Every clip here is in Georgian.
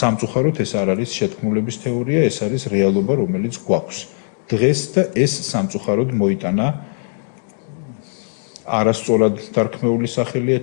სამწუხაროდ ეს არ არის შეთქმულების თეორია, ეს არის რეალობა, რომელიც გვაქვს. დღეს და ეს სამწუხაროდ მოიტანა არასწორად დარქმეული სახელია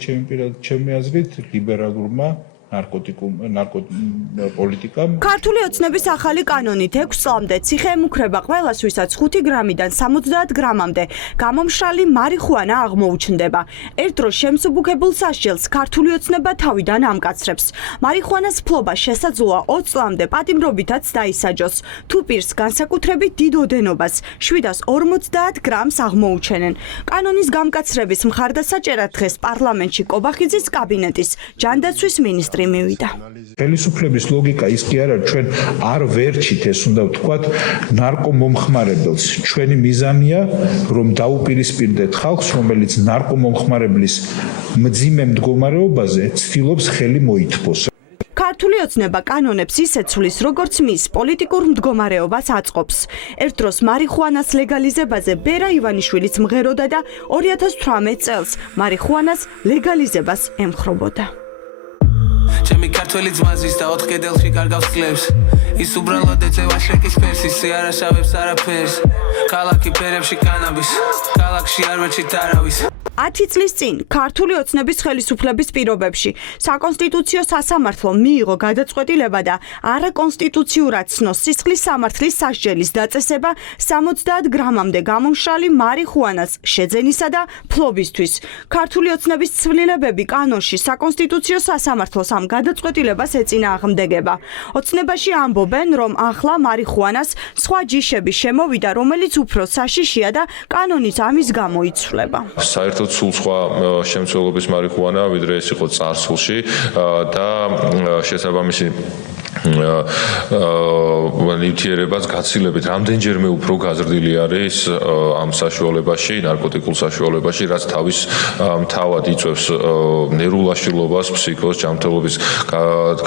ჩემი აზრით ლიბერალურმა ნარკოტიკამ. ქართული ოცნების ახალი კანონით 6 წლამდე ციხე ემუქრება ყველას, ვისაც 5 გრამიდან 70 გრამამდე გამომშრალი მარიხუანა აღმოუჩნდება. ერთ დროს შემსუბუქებულ სასჯელს ქართული ოცნება თავიდან ამკაცრებს. მარიხუანას ფლობა შესაძლოა 20 წლამდე პატიმრობითაც დაისაჯოს. თუ პირს განსაკუთრებით დიდ ოდენობას 750 გრამს აღმოუჩენენ. კანონის გამკაცრების მხარდასაჭერად დღეს პარლამენტში კობახიძის კაბინეტის ჯანდაცვის მინისტრი მივიდა. ხელისუფლების ლოგიკა ის კი არა, ჩვენ არ ვერჩით ეს უნდა ვთქვათ ნარკომომხმარებელს. ჩვენი მიზანია, რომ დაუპირისპირდეთ ხალხს, რომელიც ნარკომომხმარებლის მძიმე მდგომარეობაზე ცდილობს ხელი მოითბოს. ქართული ოცნება კანონებს ისე ცვლის, როგორც მის პოლიტიკურ მდგომარეობას აწყობს. ერთ დროს მარიხუანას ლეგალიზებაზე ბერა ივანიშვილიც მღეროდა და 2018 წელს მარიხუანას ლეგალიზებას ემხრობოდა. ჩემი ქართველი ძმაზის და 4 კედელში კარგავს კლებს ის უბრალოდ ეწევა შეკის ფერს ისე არაშავებს არაფერს ქალაქი ფერებში კანაბის ქალაქში არ ვეჩით არავის 10 წლის წინ ქართული ოცნების ხელისუფლების პირობებში საკონსტიტუციო სასამართლომ მიიღო გადაწყვეტილება და არაკონსტიტუციურად ცნოს სისხლის სამართლის სასჯელის დაწესება 70 გრამამდე გამომშრალი მარიხუანას შეძენისა და ფლობისთვის. ქართული ოცნების ცვლილებები კანონში საკონსტიტუციო სასამართლოს ამ გადაწყვეტილებას ეწინააღმდეგება. ოცნებაში ამბობენ, რომ ახლა მარიხუანას სხვა ჯიშები შემოვიდა, რომელიც უფრო საშიშია და კანონიც ამის გამო იცვლება. საერთოდ სულ სხვა შემცველობის მარიხუანა, ვიდრე ეს იყო წარსულში და შესაბამისი ნივთიერებას გაცილებით რამდენჯერმე უფრო გაზრდილი არის ამ საშუალებაში, ნარკოტიკულ საშუალებაში, რაც თავის თავად იწვევს ნერვულ აშლილობას, ფსიქოს ჯანმრთელობის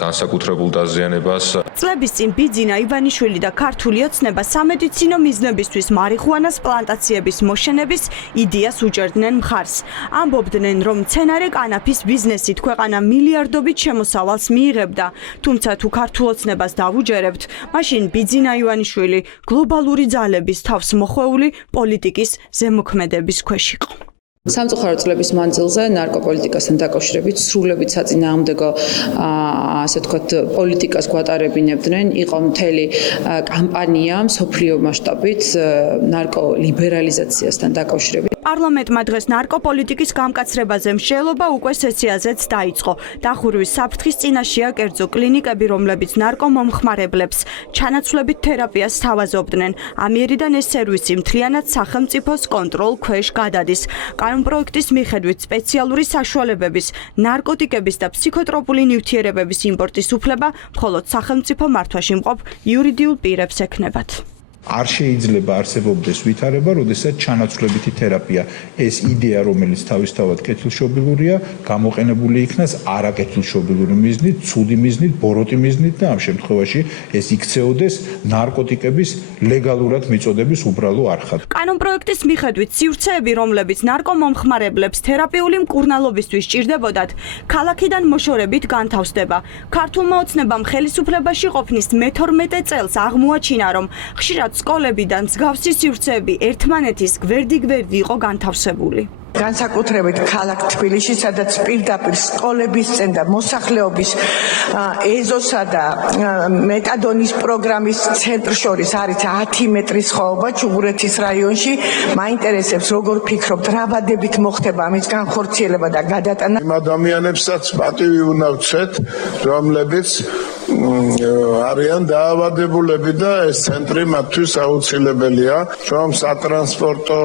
განსაკუთრებულ დაზიანებას. წლების წინ ბიძინა ივანიშვილი და ქართული ოცნება სამედიცინო მიზნებისთვის მარიხუანას პლანტაციების მოშენების იდეას უჭერდნენ მხარს. ამბობდნენ, რომ მცენარე კანაფის ბიზნესით ქვეყანა მილიარდობით შემოსავალს მიიღებდა, თუმცა თუ ქართულ ოცნებას დავუჯერებთ, მაშინ ბიძინა ივანიშვილი გლობალური ძალების თავს მოხვეული პოლიტიკის ზემოქმედების ქვეშ იყო. სამწუხარო წლების მანძილზე ნარკოპოლიტიკასთან დაკავშირებით სრულებით საწინააღმდეგო ასე ვთქვათ პოლიტიკას გვატარებინებდნენ. იყო მთელი კამპანია მსოფლიო მასშტაბით ნარკოლიბერალიზაციასთან დაკავშირებით. პარლამენტმა დღეს ნარკოპოლიტიკის გამკაცრებაზე მსჯელობა უკვე სესიაზეც დაიწყო. დახურვის საფრთხის წინაშეა კერძო კლინიკები, რომლებიც ნარკომომხმარებლებს ჩანაცვლებით თერაპიას სთავაზობდნენ. ამიერიდან ეს სერვისი მთლიანად სახელმწიფოს კონტროლ ქვეშ გადადის. კანონპროექტის მიხედვით სპეციალური საშუალებების, ნარკოტიკების და ფსიქოტროპული ნივთიერებების იმპორტის უფლება მხოლოდ სახელმწიფო მართვაში მყოფ იურიდიულ პირებს ექნებათ. არ შეიძლება არსებობდეს ვითარება, როდესაც ჩანაცვლებითი თერაპია ეს იდეა, რომელიც თავისთავად კეთილშობილურია, გამოყენებული იქნას არაკეთილშობილური მიზნით, ცუდი მიზნით, ბოროტი მიზნით და ამ შემთხვევაში ეს იქცეოდეს ნარკოტიკების ლეგალურად მიწოდების უბრალო არხად. კანონპროექტის მიხედვით სივრცეები, რომლებიც ნარკომომხმარებლებს თერაპიული მკურნალობისთვის სჭირდებოდათ, ქალაქიდან მოშორებით განთავსდება. ქართულმა ოცნებამ ხელისუფლებაში ყოფნის მე-12 წელს აღმოაჩინა, რომ ხშირად სკოლებიდან მსგავსი სივრცეები ერთმანეთის გვერდი-გვერდი იყო განთავსებული. განსაკუთრებით ქალაქ თბილისში, სადაც პირდაპირ სკოლების წინ და მოსახლეობის ეზოსა და მეტადონის პროგრამის ცენტრ შორის არის 10 მეტრის ხაობა ჩუღურეთის რაიონში. მაინტერესებს, როგორ ფიქრობთ, რა ვადებით მოხდება ამის განხორციელება და გადატანა? იმ ადამიანებსაც პატივი უნდა ვცეთ, რომლებიც არიან დაავადებულები და ეს ცენტრი მათთვის აუცილებელია, რომ სატრანსპორტო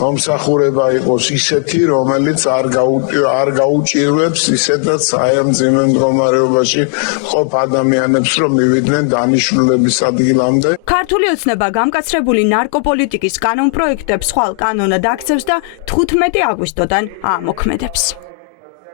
მომსახურება იყოს ისეთი, რომელიც არ გაუჭირვებს ისედაც საერთო მდგომარეობაში ყოფ ადამიანებს, რომ მივიდნენ დანიშნულების ადგილამდე. ქართული ოცნება გამკაცრებული ნარკოპოლიტიკის კანონპროექტებს ხვალ კანონად აქცევს და 15 აგვისტოდან აამოქმედებს.